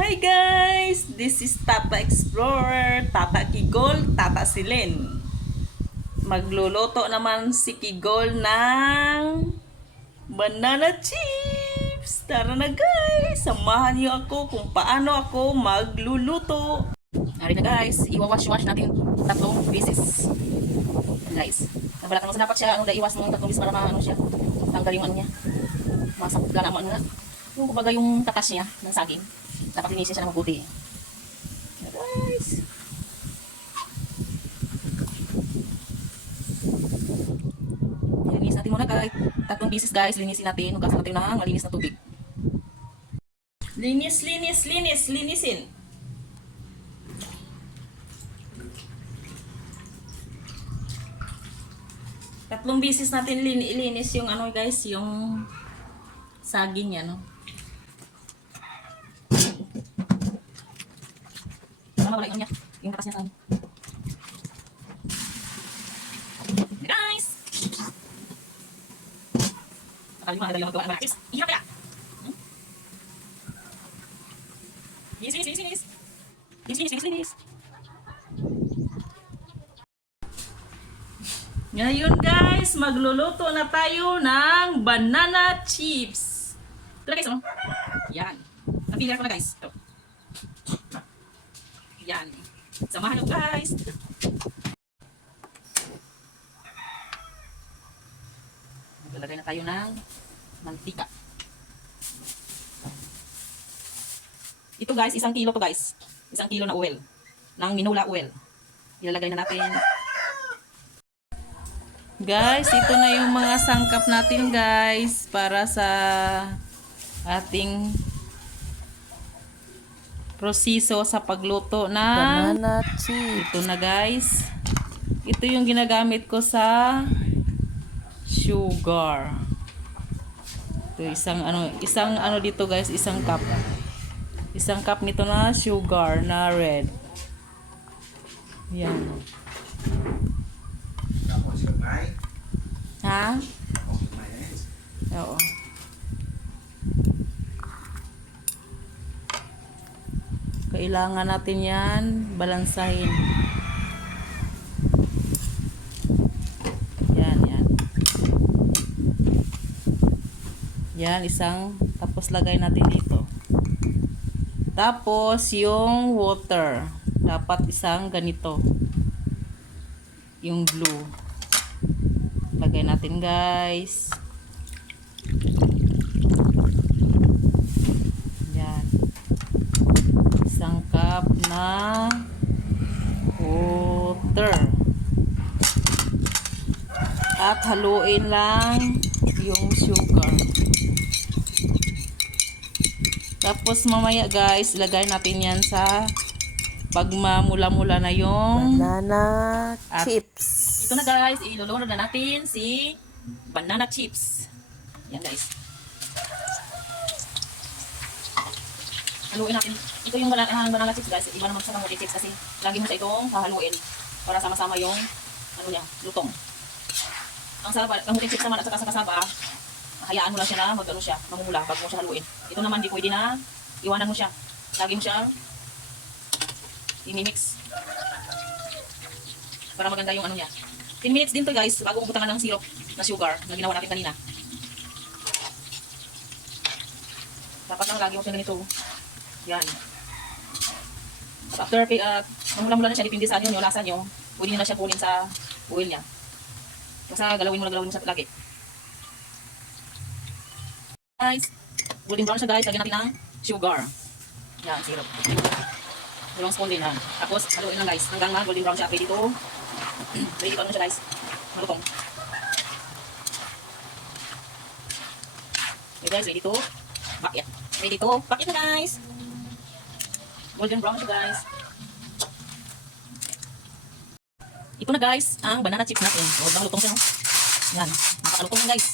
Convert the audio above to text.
Hi guys! This is Tata Explorer, Tata Kigol, Tata Silen. Magluluto naman si Kigol ng banana chips! Tara na guys! Samahan niyo ako kung paano ako magluluto. Ari na guys, iwawash-wash natin 3 beses. Guys, nabalatan mo sa dapat siya, iwas mo 3 beses para maano siya. Tanggal yung ano niya. Masakot ka naman nga. Yung kumbaga yung tatas niya ng saging. Dapat linisin siya ng mabuti. Guys. Linisin natin muna kahit 3 beses guys. Linisin natin. Hugasan natin ng malinis na tubig. Linisin. 3 beses natin ilinis yung ano guys, yung saging niya, no? Wala yung niya, yung katas niya sa guys! Akali mo, madali lang magawa ng mga chips. Ihirap kaya! Linis. Ngayon guys, magluluto na tayo ng banana chips. Ito na guys, oh. Yan. Napili ko na guys. Ito. Yan. Samahan nyo guys. Maglalagay na tayo ng mantika. Ito guys, 1 kilo to guys. 1 kilo na oil. Ng minula oil. Ilalagay na natin. Guys, ito na yung mga sangkap natin guys para sa ating proseso sa pagluto ng banana chips. Ito na guys. Ito yung ginagamit ko sa sugar. Ito isang ano dito guys, 1 cup. 1 cup nito na sugar na red. Yan. Ha? Oo. Kailangan natin yan balansahin. Yan. Yan, tapos lagay natin dito. Tapos, yung water. Dapat ganito. Yung blue. Lagay natin guys. Yan. 1 cup na water. At haluin lang yung sugar. Tapos mamaya guys, ilagay natin yan sa pagmamula-mula na yung banana chips. Ito na guys, ilulunod na natin si banana chips. Yan guys. Haluin natin. Ito yung banana chips guys. Iba naman sa kamote chips kasi lagi mo sa itong hahaluin para sama-sama yung ano niya, lutong. Ang sarap, kamote chips naman at saka sa kasaba, hayaan mo lang siya na magano siya, mamumula bago mo siya haluin. Ito naman di pwede na iwanan mo siya. Lagi mo siya i-mix para maganda yung ano niya. 10 minutes din to guys bago ubutangan ng syrup na sugar na ginawa natin kanina. Dapat lang lagi mo siya ganito. Yan. After mamula-mula na siya, dipindi sa yung lasa nyo, pwede nyo na siya kunin sa oil niya. Basta galawin mo siya lagi. Guys, golden brown siya guys, lagyan natin ng sugar. Yan, syrup. Dalawang spoon din ha. Tapos, haluin lang guys. Hanggang golden brown siya. Ready to. Ready to ano siya guys. Malutong. Okay guys, ready to. Bakit? Ready to. Bakit na guys. Golden brown siya guys. Ito na guys, ang banana chips natin. Huwag lang lutong siya no. Yan. Nakakalutong yan guys.